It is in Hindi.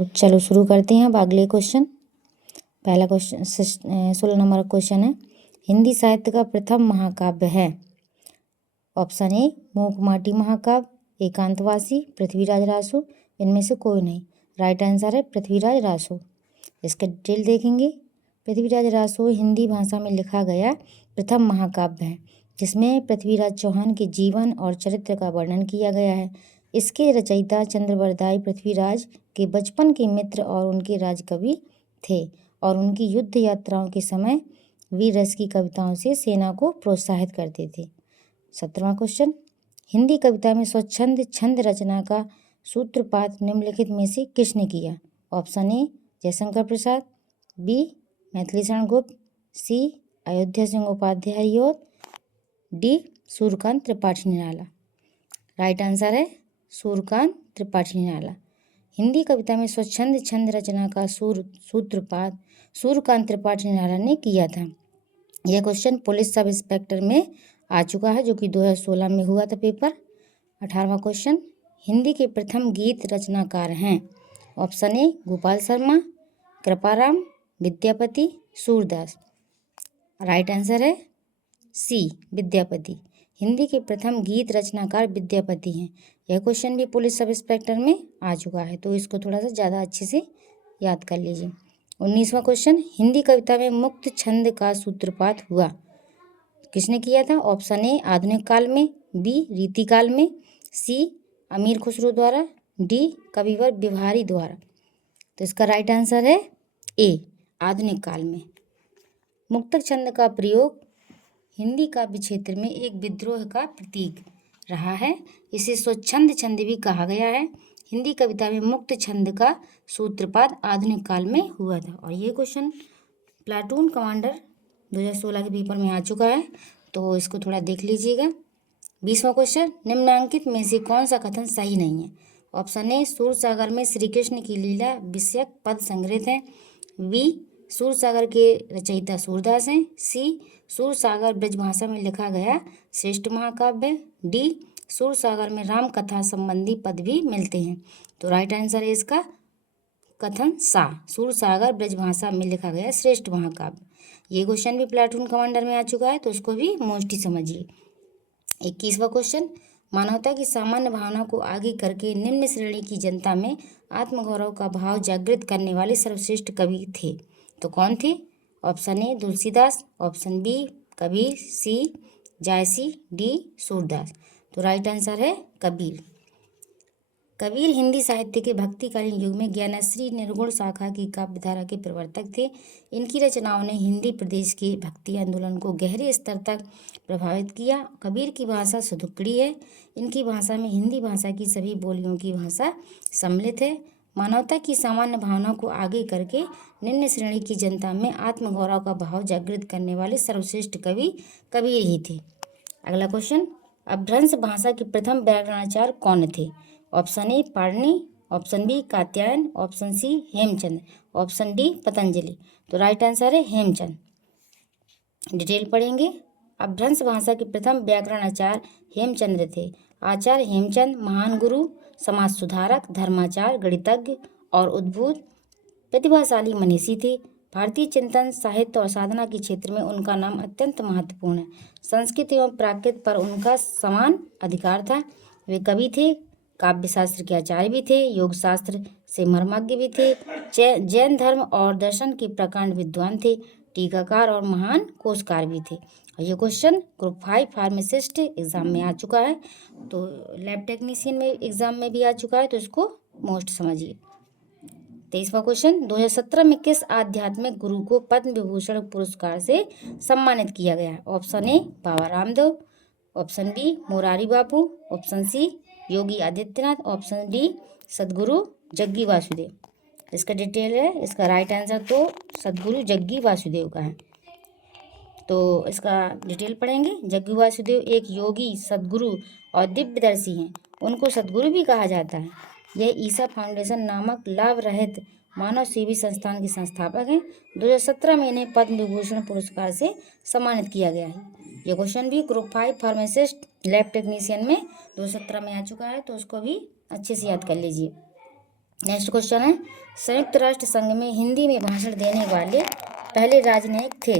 तो चलो शुरू करते हैं अब अगले क्वेश्चन। पहला क्वेश्चन 16 नंबर क्वेश्चन है, हिंदी साहित्य का प्रथम महाकाव्य है। ऑप्शन ए मूकमाटी महाकाव्य, एकांतवासी, पृथ्वीराज रासो, इनमें से कोई नहीं। राइट आंसर है पृथ्वीराज रासो। इसका डिटेल देखेंगे। पृथ्वीराज रासो हिंदी भाषा में लिखा गया प्रथम महाकाव्य है, जिसमें पृथ्वीराज चौहान के जीवन और चरित्र का वर्णन किया गया है। इसके रचयिता चंद्रवरदाई पृथ्वीराज के बचपन के मित्र और उनके राजकवि थे और उनकी युद्ध यात्राओं के समय वीर रस की कविताओं से सेना को प्रोत्साहित करते थे। 17वां क्वेश्चन, हिंदी कविता में स्वच्छंद छंद रचना का सूत्रपात निम्नलिखित में से किसने किया। Option A Jaishankar Prasad, B Maithili Sharan Gupt, C Ayodhya Singh Upadhyay और D Suryakant Tripathi Nirala. Right answer है सूर्यकांत त्रिपाठी निराला। हिंदी कविता में स्वच्छंद छंद रचना का सूत्रपात सूर्यकांत त्रिपाठी निराला ने किया था। यह क्वेश्चन पुलिस सब इंस्पेक्टर में आ चुका है, जो कि 2016 में हुआ था पेपर। 18वां क्वेश्चन, हिंदी के प्रथम गीत रचनाकार हैं। Option A Gopal Sharma, Kriparam, Vidyapati, Surdas. Right answer है सी विद्यापति। हिंदी के प्रथम गीत रचनाकार विद्यापति हैं। यह क्वेश्चन भी पुलिस सब इंस्पेक्टर में आ चुका है, तो इसको थोड़ा सा ज़्यादा अच्छे से याद कर लीजिए। 19वां क्वेश्चन, हिंदी कविता में मुक्त छंद का सूत्रपात हुआ, किसने किया था। ऑप्शन ए आधुनिक काल में, बी रीति काल में, सी अमीर खुसरो द्वारा, डी कविवर बिहारी द्वारा। तो इसका राइट आंसर है ए आधुनिक काल में। मुक्तक छंद का प्रयोग हिंदी काव्य क्षेत्र में एक विद्रोह का प्रतीक रहा है। इसे स्वच्छंद छंद भी कहा गया है। हिंदी कविता में मुक्त छंद का सूत्रपात आधुनिक काल में हुआ था। और ये क्वेश्चन प्लाटून कमांडर 2016 के पेपर में आ चुका है, तो इसको थोड़ा देख लीजिएगा। 20वां क्वेश्चन, निम्नांकित में से कौन सा कथन सही नहीं है। ऑप्शन ए सूरसागर में श्री कृष्ण की लीला विषयक पद संग्रहित हैं, बी सूरसागर के रचयिता सूरदास हैं, सी सूरसागर ब्रजभाषा में लिखा गया श्रेष्ठ महाकाव्य है, डी सूरसागर में राम कथा संबंधी पद भी मिलते हैं। तो राइट आंसर है इसका कथन सा, सूरसागर ब्रजभाषा में लिखा गया श्रेष्ठ महाकाव्य। ये क्वेश्चन भी प्लाटून कमांडर में आ चुका है, तो उसको भी मोस्ट ही समझिए। 21वां क्वेश्चन, मानवता की सामान्य भावना को आगे करके निम्न श्रेणी की जनता में आत्मगौरव का भाव जागृत करने वाले सर्वश्रेष्ठ कवि थे, तो कौन थे। Option A Tulsidas, option B Kabir, C Jayasi, D Surdas. तो राइट आंसर है कबीर। कबीर हिंदी साहित्य के भक्तिकालीन युग में ज्ञानश्री निर्गुण शाखा की काव्यधारा के प्रवर्तक थे। इनकी रचनाओं ने हिंदी प्रदेश के भक्ति आंदोलन को गहरे स्तर तक प्रभावित किया। कबीर की भाषा सुदुक्कड़ी है। इनकी भाषा में हिंदी भाषा की सभी बोलियों की भाषा सम्मिलित है। मानवता की सामान्य भावना को आगे करके निम्न श्रेणी की जनता में आत्मगौरव का भाव जागृत करने वाले सर्वश्रेष्ठ कवि कबीर ही थे। अगला क्वेश्चन, अपभ्रंश भाषा के प्रथम व्याकरणाचार्य कौन थे। Option A Panini, option B Katyayan, option C Hemchand, option D Patanjali. तो राइट आंसर है हेमचंद। डिटेल पढ़ेंगे। अपभ्रंश भाषा के प्रथम व्याकरणाचार्य हेमचंद्र थे। आचार्य हेमचंद महान गुरु, समाज सुधारक, धर्माचार्य, गणितज्ञ और उद्भूत प्रतिभाशाली मनीषी थे। भारतीय चिंतन, साहित्य और साधना के क्षेत्र में उनका नाम अत्यंत महत्वपूर्ण है। संस्कृत एवं प्राकृत पर उनका समान अधिकार था। वे कवि थे, काव्य शास्त्र के आचार्य भी थे, योग शास्त्र से मर्मज्ञ भी थे, जैन धर्म और दर्शन के प्रकांड विद्वान थे, टीकाकार और महान कोशकार भी थे। और ये क्वेश्चन ग्रुप 5 फार्मासिस्ट एग्जाम में आ चुका है, तो लैब टेक्नीशियन में एग्जाम में भी आ चुका है, तो इसको मोस्ट समझिए। 23वां क्वेश्चन, 2017 में किस आध्यात्मिक गुरु को पद्म विभूषण पुरस्कार से सम्मानित किया गया है। Option A Baba Ramdev, option B Morari Bapu, option C Yogi Adityanath, option D Sadhguru Jaggi Vasudev. इसका डिटेल है, इसका राइट आंसर तो सदगुरु जग्गी वासुदेव का है। तो इसका डिटेल पढ़ेंगे। जग्गी वासुदेव एक योगी, सदगुरु और दिव्यदर्शी हैं। उनको सदगुरु भी कहा जाता है। यह ईसा फाउंडेशन नामक लाभ रहित मानव सेवी संस्थान के संस्थापक हैं। 2017 में इन्हें पद्म विभूषण पुरस्कार से सम्मानित किया गया है। यह क्वेश्चन भी ग्रुप 5 फार्मासिस्ट लैब टेक्नीशियन में 2017 में आ चुका है, तो उसको भी अच्छे से याद कर लीजिए। नेक्स्ट क्वेश्चन है, संयुक्त राष्ट्र संघ में हिंदी में भाषण देने वाले पहले राजनयिक थे।